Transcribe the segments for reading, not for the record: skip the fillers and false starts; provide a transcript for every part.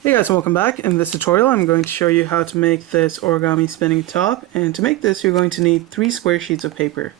Hey guys, and welcome back. In this tutorial I'm going to show you how to make this origami spinning top, and to make this you're going to need 3 square sheets of paper.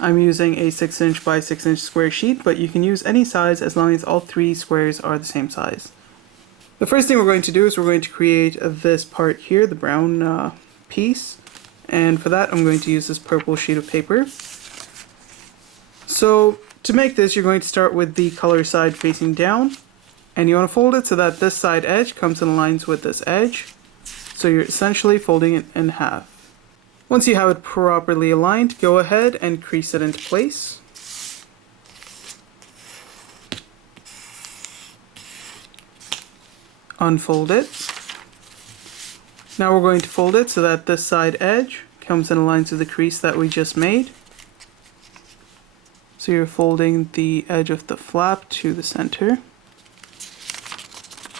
I'm using a 6" by 6" square sheet, but you can use any size as long as all 3 squares are the same size. The first thing we're going to do is we're going to create this part here, the brown piece, and for that I'm going to use this purple sheet of paper. So to make this you're going to start with the color side facing down. And you want to fold it so that this side edge comes and aligns with this edge. So you're essentially folding it in half. Once you have it properly aligned, go ahead and crease it into place. Unfold it. Now we're going to fold it so that this side edge comes and aligns with the crease that we just made. So you're folding the edge of the flap to the center.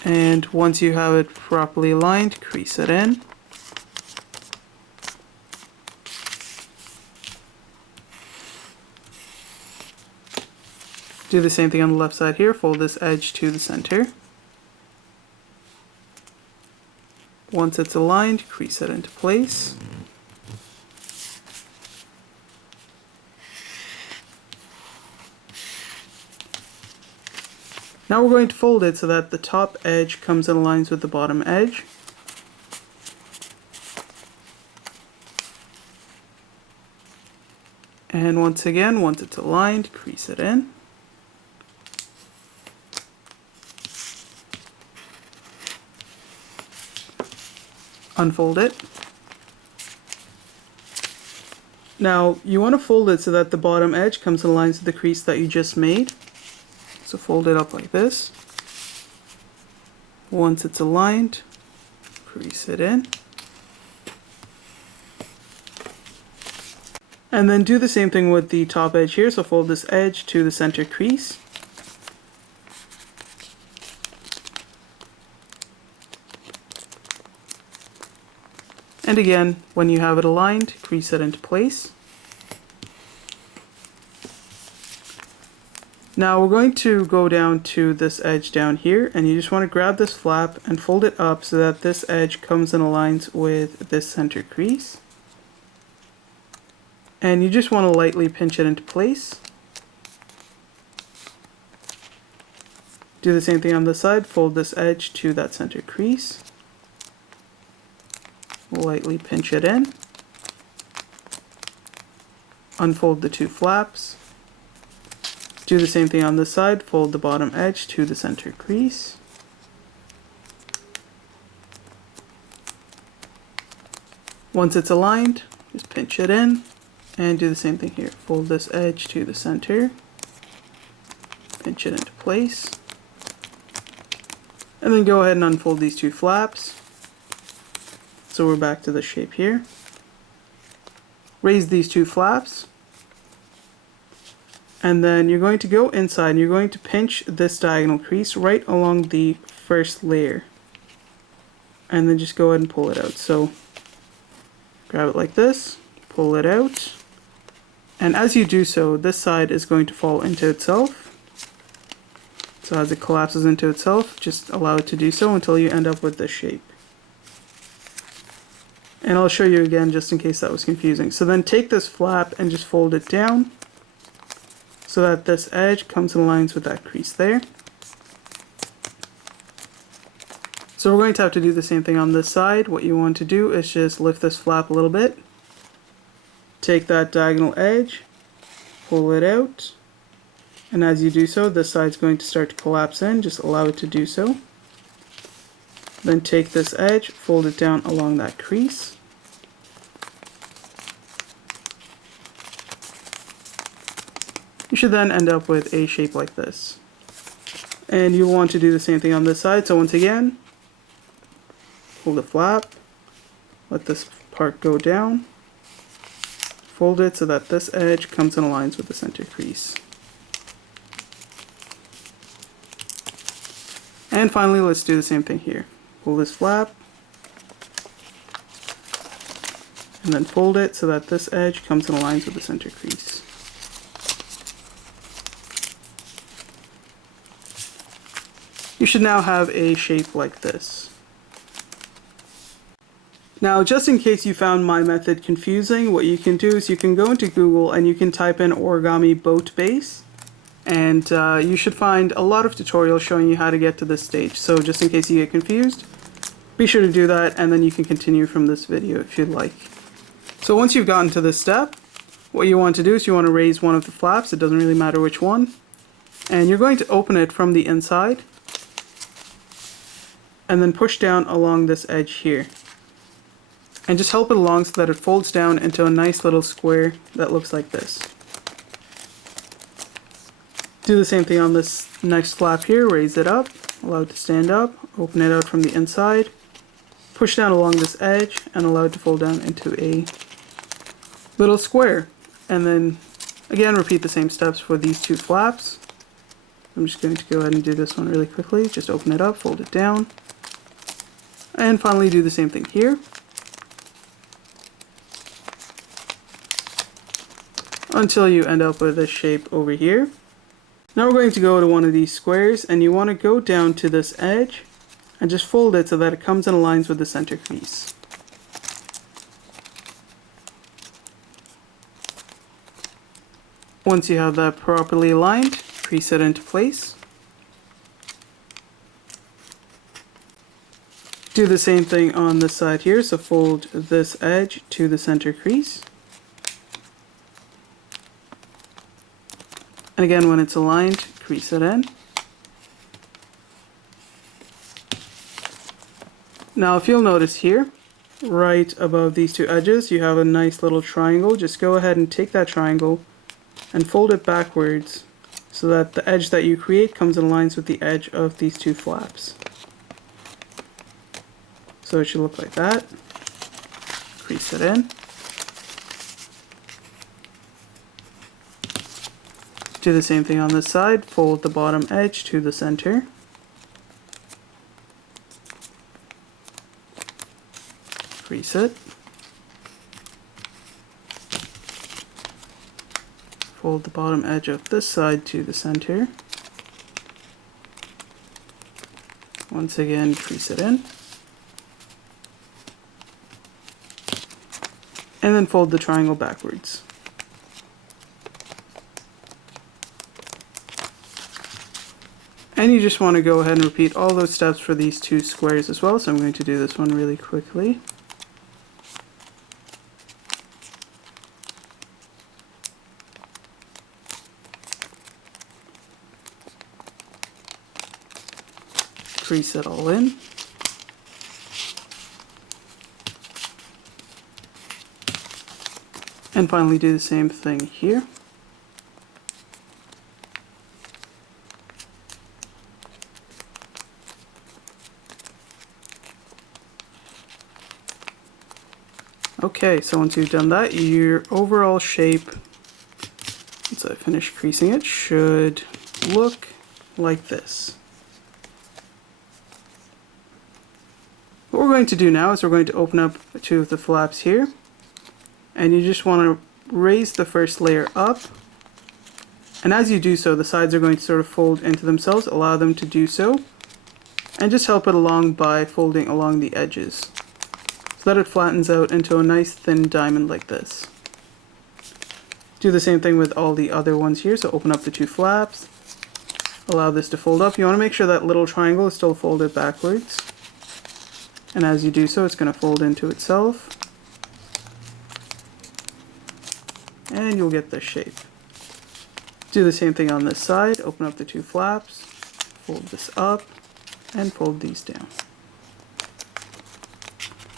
And once you have it properly aligned, crease it in. Do the same thing on the left side here, fold this edge to the center. Once it's aligned, crease it into place. Now we're going to fold it so that the top edge comes and aligns with the bottom edge. And once again, once it's aligned, crease it in. Unfold it. Now you want to fold it so that the bottom edge comes and aligns with the crease that you just made. So fold it up like this. Once it's aligned, crease it in. And then do the same thing with the top edge here, so fold this edge to the center crease. And again, when you have it aligned, crease it into place. Now we're going to go down to this edge down here, and you just want to grab this flap and fold it up so that this edge comes and aligns with this center crease. And you just want to lightly pinch it into place. Do the same thing on this side, fold this edge to that center crease. Lightly pinch it in. Unfold the 2 flaps. Do the same thing on this side, fold the bottom edge to the center crease. Once it's aligned, just pinch it in, and do the same thing here. Fold this edge to the center, pinch it into place, and then go ahead and unfold these 2 flaps. So we're back to the shape here. Raise these 2 flaps. And then you're going to go inside and you're going to pinch this diagonal crease right along the first layer. And then just go ahead and pull it out. So grab it like this, pull it out. And as you do so, this side is going to fall into itself. So as it collapses into itself, just allow it to do so until you end up with this shape. And I'll show you again just in case that was confusing. So then take this flap and just fold it down, so that this edge comes and aligns with that crease there. So we're going to have to do the same thing on this side. What you want to do is just lift this flap a little bit, take that diagonal edge, pull it out, and as you do so, this side's going to start to collapse in. Just allow it to do so. Then take this edge, fold it down along that crease. You should then end up with a shape like this. And you want to do the same thing on this side. So once again, pull the flap, let this part go down, fold it so that this edge comes and aligns with the center crease. And finally, let's do the same thing here. Pull this flap, and then fold it so that this edge comes and aligns with the center crease. you should now have a shape like this. Now, just in case you found my method confusing, what you can do is you can go into Google and you can type in origami boat base, and you should find a lot of tutorials showing you how to get to this stage. So just in case you get confused, be sure to do that, and then you can continue from this video if you'd like. So once you've gotten to this step, what you want to do is you want to raise one of the flaps, it doesn't really matter which one, and you're going to open it from the inside, and then push down along this edge here. And just help it along so that it folds down into a nice little square that looks like this. Do the same thing on this next flap here, raise it up, allow it to stand up, open it out from the inside, push down along this edge, and allow it to fold down into a little square. And then again repeat the same steps for these two flaps. I'm just going to go ahead and do this one really quickly. Just open it up, fold it down, and finally do the same thing here. Until you end up with this shape over here. Now we're going to go to one of these squares, and you want to go down to this edge and just fold it so that it comes and aligns with the center crease. Once you have that properly aligned, crease it into place. Do the same thing on this side here, so fold this edge to the center crease. And again, when it's aligned, crease it in. Now if you'll notice here, right above these two edges, you have a nice little triangle. Just go ahead and take that triangle and fold it backwards so that the edge that you create comes and aligns with the edge of these two flaps. So it should look like that. Crease it in. Do the same thing on this side, fold the bottom edge to the center. Crease it. Fold the bottom edge of this side to the center. Once again, crease it in. And then fold the triangle backwards. And you just want to go ahead and repeat all those steps for these two squares as well, so I'm going to do this one really quickly. Crease it all in. And finally do the same thing here. Okay, so once you've done that, your overall shape, once I finish creasing it, should look like this. What we're going to do now is we're going to open up two of the flaps here, and you just want to raise the first layer up, and as you do so, the sides are going to sort of fold into themselves. Allow them to do so, and just help it along by folding along the edges, so that it flattens out into a nice thin diamond like this. Do the same thing with all the other ones here, so open up the two flaps, allow this to fold up. You want to make sure that little triangle is still folded backwards, and as you do so, it's going to fold into itself, and you'll get this shape. Do the same thing on this side, open up the two flaps, fold this up, and fold these down.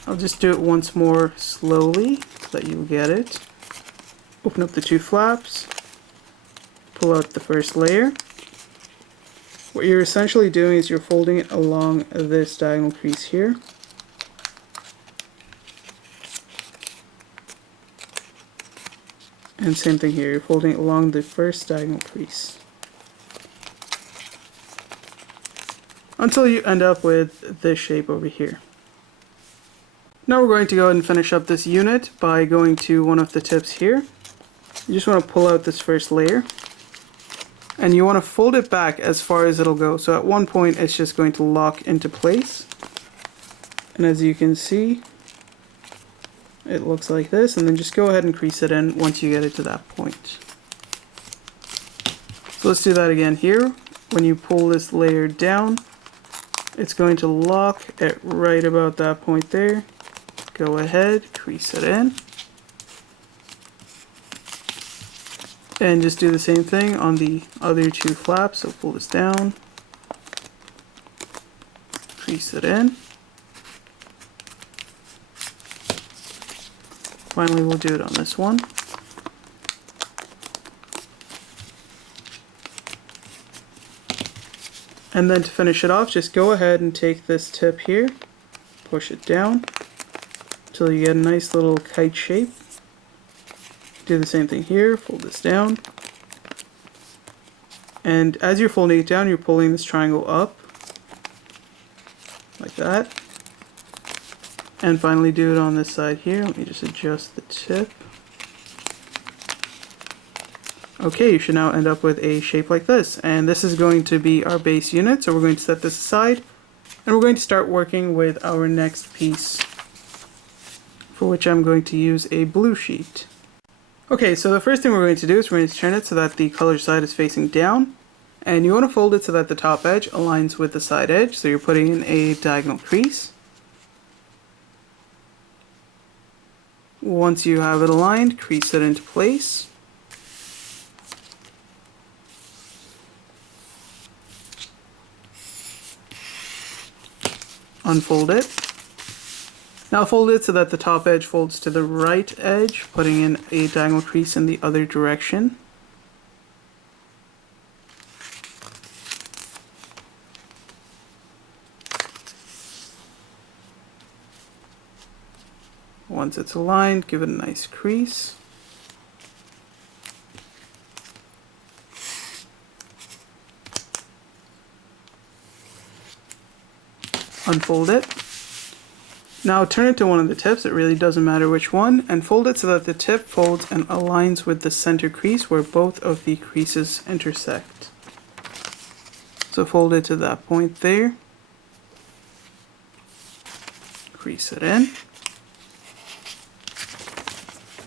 I'll just do it once more slowly so that you'll get it. Open up the two flaps, pull out the first layer. What you're essentially doing is you're folding it along this diagonal crease here. And same thing here, you're folding it along the first diagonal crease, until you end up with this shape over here. Now we're going to go ahead and finish up this unit by going to one of the tips here. You just want to pull out this first layer, And you want to fold it back as far as it'll go. So at one point it's just going to lock into place. And as you can see, it looks like this, and then just go ahead and crease it in once you get it to that point. So let's do that again here. When you pull this layer down, it's going to lock at right about that point there. Go ahead, crease it in. And just do the same thing on the other two flaps. So pull this down, crease it in. Finally, we'll do it on this one. And then to finish it off, just go ahead and take this tip here, push it down until you get a nice little kite shape. Do the same thing here, fold this down. And as you're folding it down, you're pulling this triangle up, like that. And finally do it on this side here. Let me just adjust the tip. Okay, you should now end up with a shape like this. And this is going to be our base unit. So we're going to set this aside. And we're going to start working with our next piece, for which I'm going to use a blue sheet. Okay, so the first thing we're going to do is we're going to turn it so that the color side is facing down. And you want to fold it so that the top edge aligns with the side edge. So you're putting in a diagonal crease. Once you have it aligned, crease it into place. Unfold it. Now fold it so that the top edge folds to the right edge, putting in a diagonal crease in the other direction. Once it's aligned, give it a nice crease. Unfold it. Now turn it to one of the tips, it really doesn't matter which one, and fold it so that the tip folds and aligns with the center crease where both of the creases intersect. So fold it to that point there. Crease it in.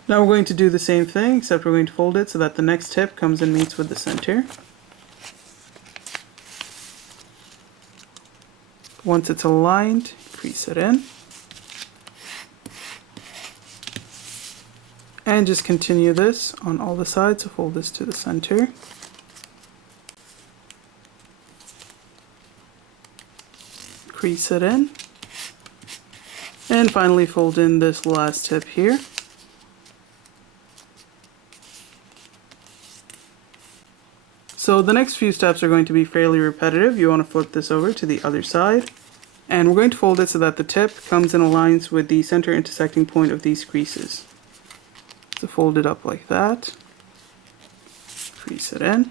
Now we're going to do the same thing, except we're going to fold it so that the next tip comes and meets with the center. Once it's aligned, crease it in. And just continue this on all the sides, so fold this to the center. Crease it in. And finally fold in this last tip here. So the next few steps are going to be fairly repetitive. You want to flip this over to the other side. And we're going to fold it so that the tip comes and aligns with the center intersecting point of these creases. So fold it up like that. Crease it in.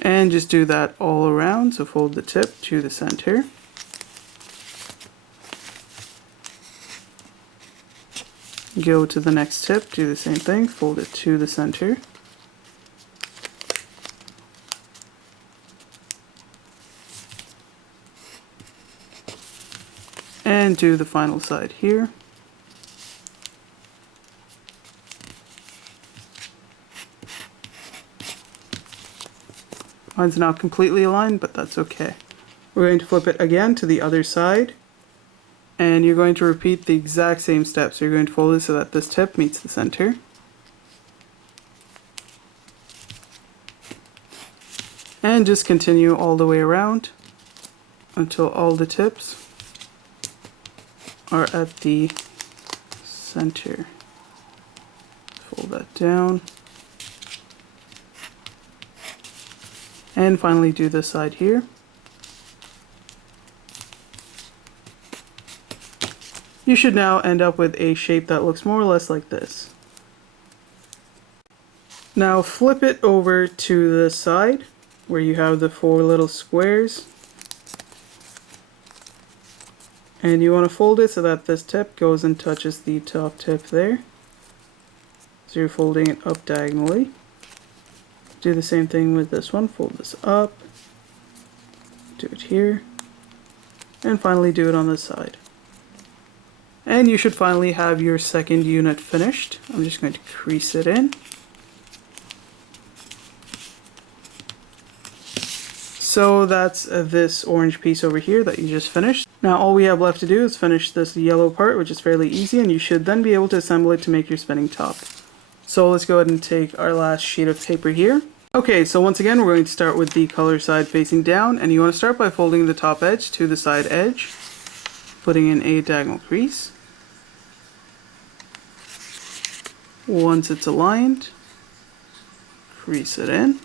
And just do that all around. So fold the tip to the center. Go to the next tip, do the same thing, fold it to the center. And do the final side here. Mine's not completely aligned, but that's okay. We're going to flip it again to the other side. And you're going to repeat the exact same steps. So you're going to fold it so that this tip meets the center. And just continue all the way around until all the tips are at the center. Fold that down. And finally do this side here. You should now end up with a shape that looks more or less like this. Now flip it over to the side where you have the 4 little squares. And you want to fold it so that this tip goes and touches the top tip there. So you're folding it up diagonally. Do the same thing with this one. Fold this up. Do it here. And finally do it on this side. And you should finally have your second unit finished. I'm just going to crease it in. So that's this orange piece over here that you just finished. Now all we have left to do is finish this yellow part, which is fairly easy, and you should then be able to assemble it to make your spinning top. So let's go ahead and take our last sheet of paper here. Okay, so once again we're going to start with the color side facing down, and you want to start by folding the top edge to the side edge, putting in a diagonal crease. Once it's aligned, crease it in.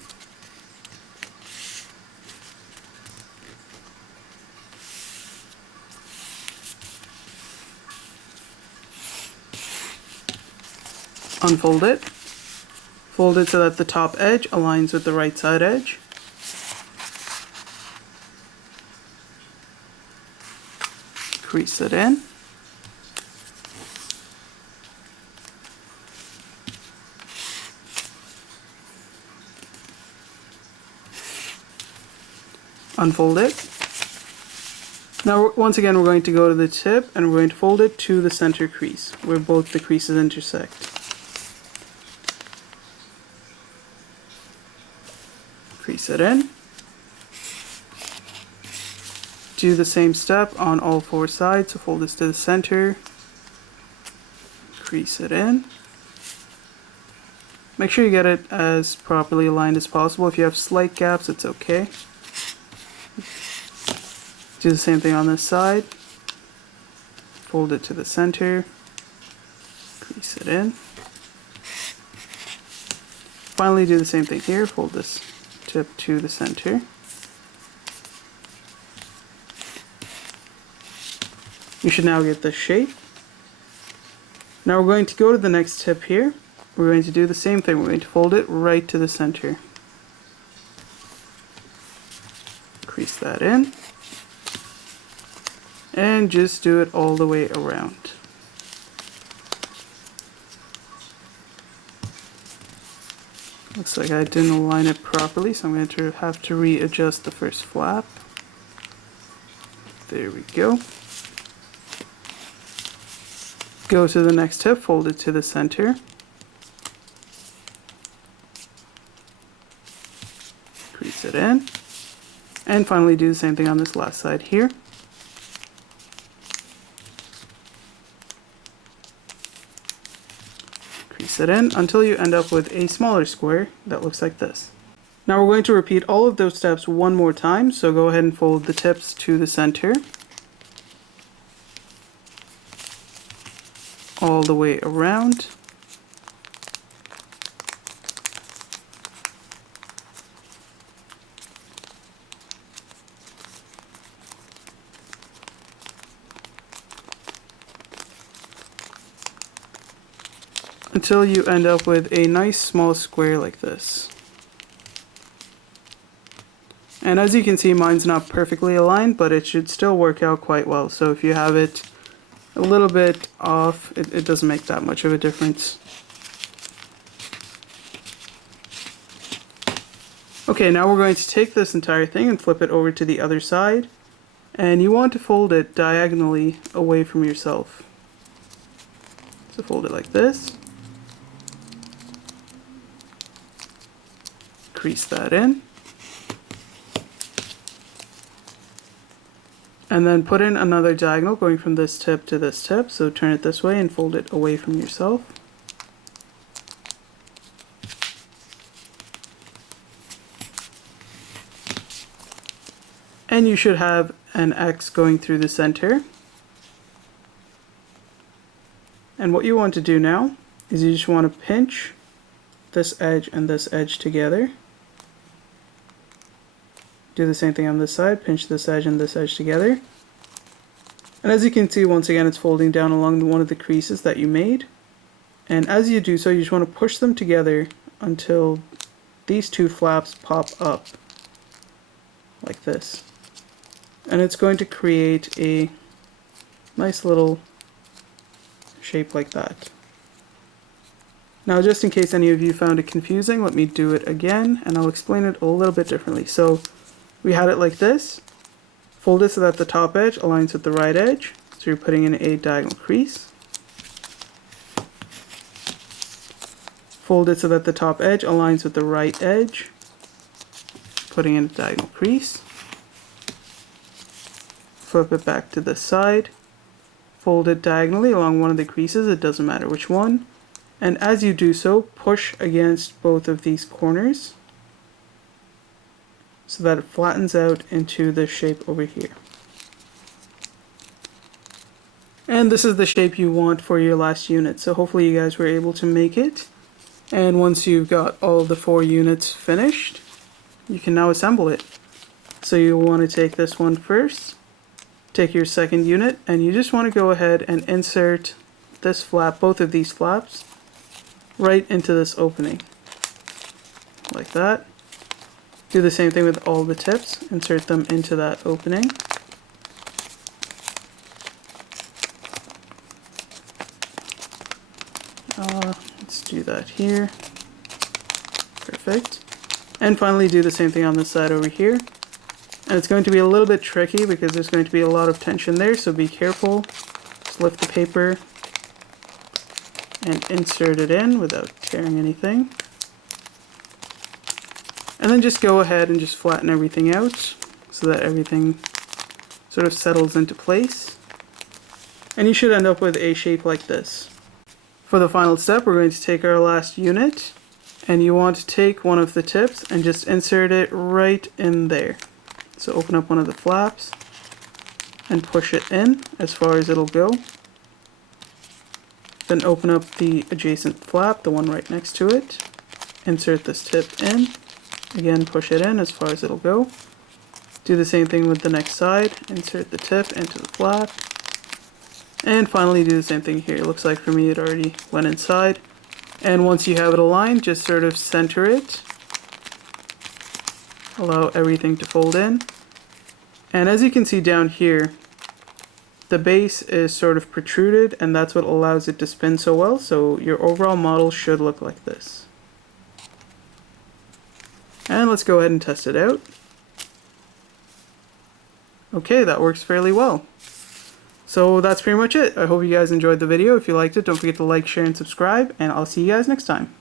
Unfold it. Fold it so that the top edge aligns with the right side edge. Crease it in. Unfold it. Now once again we're going to go to the tip and we're going to fold it to the center crease where both the creases intersect. Crease it in. Do the same step on all four sides, so fold this to the center, crease it in. Make sure you get it as properly aligned as possible. If you have slight gaps, it's okay. Do the same thing on this side. Fold it to the center, crease it in. Finally do the same thing here, fold this tip to the center. You should now get this shape. Now we're going to go to the next tip here. We're going to do the same thing. We're going to fold it right to the center. Crease that in. And just do it all the way around. Looks like I didn't align it properly, so I'm going to have to readjust the first flap. There we go. Go to the next tip, fold it to the center. Crease it in. And finally do the same thing on this last side here. Crease it in until you end up with a smaller square that looks like this. Now we're going to repeat all of those steps one more time, so go ahead and fold the tips to the center. All the way around. Until you end up with a nice small square like this. And as you can see, mine's not perfectly aligned, but it should still work out quite well. So if you have it a little bit off, it doesn't make that much of a difference. Okay, now we're going to take this entire thing and flip it over to the other side. And you want to fold it diagonally away from yourself. So fold it like this. Crease that in. And then put in another diagonal going from this tip to this tip. So turn it this way and fold it away from yourself. And you should have an X going through the center. And what you want to do now is you just want to pinch this edge and this edge together. Do the same thing on this side, pinch this edge and this edge together. And as you can see, once again, it's folding down along one of the creases that you made. And as you do so, you just want to push them together until these two flaps pop up like this. And it's going to create a nice little shape like that. Now, just in case any of you found it confusing, let me do it again, and I'll explain it a little bit differently. So we had it like this. Fold it so that the top edge aligns with the right edge. So you're putting in a diagonal crease. Fold it so that the top edge aligns with the right edge. Putting in a diagonal crease. Flip it back to the side. Fold it diagonally along one of the creases, it doesn't matter which one. And as you do so, push against both of these corners so that it flattens out into this shape over here. And this is the shape you want for your last unit. So hopefully you guys were able to make it. And once you've got all the 4 units finished, you can now assemble it. So you'll want to take this one first, take your second unit, and you just want to go ahead and insert this flap, both of these flaps, right into this opening. Like that. Do the same thing with all the tips. Insert them into that opening. Let's do that here. Perfect. And finally do the same thing on this side over here. And it's going to be a little bit tricky because there's going to be a lot of tension there, so be careful. Just lift the paper and insert it in without tearing anything. And then just go ahead and just flatten everything out so that everything sort of settles into place. And you should end up with a shape like this. For the final step, we're going to take our last unit, and you want to take one of the tips and just insert it right in there. So open up one of the flaps and push it in as far as it'll go. Then open up the adjacent flap, the one right next to it. Insert this tip in. Again, push it in as far as it'll go. Do the same thing with the next side. Insert the tip into the flap. And finally do the same thing here. It looks like for me it already went inside. And once you have it aligned, just sort of center it. Allow everything to fold in. And as you can see down here, the base is sort of protruded, and that's what allows it to spin so well. So your overall model should look like this. And let's go ahead and test it out. Okay, that works fairly well. So that's pretty much it. I hope you guys enjoyed the video. If you liked it, don't forget to like, share, and subscribe, and I'll see you guys next time.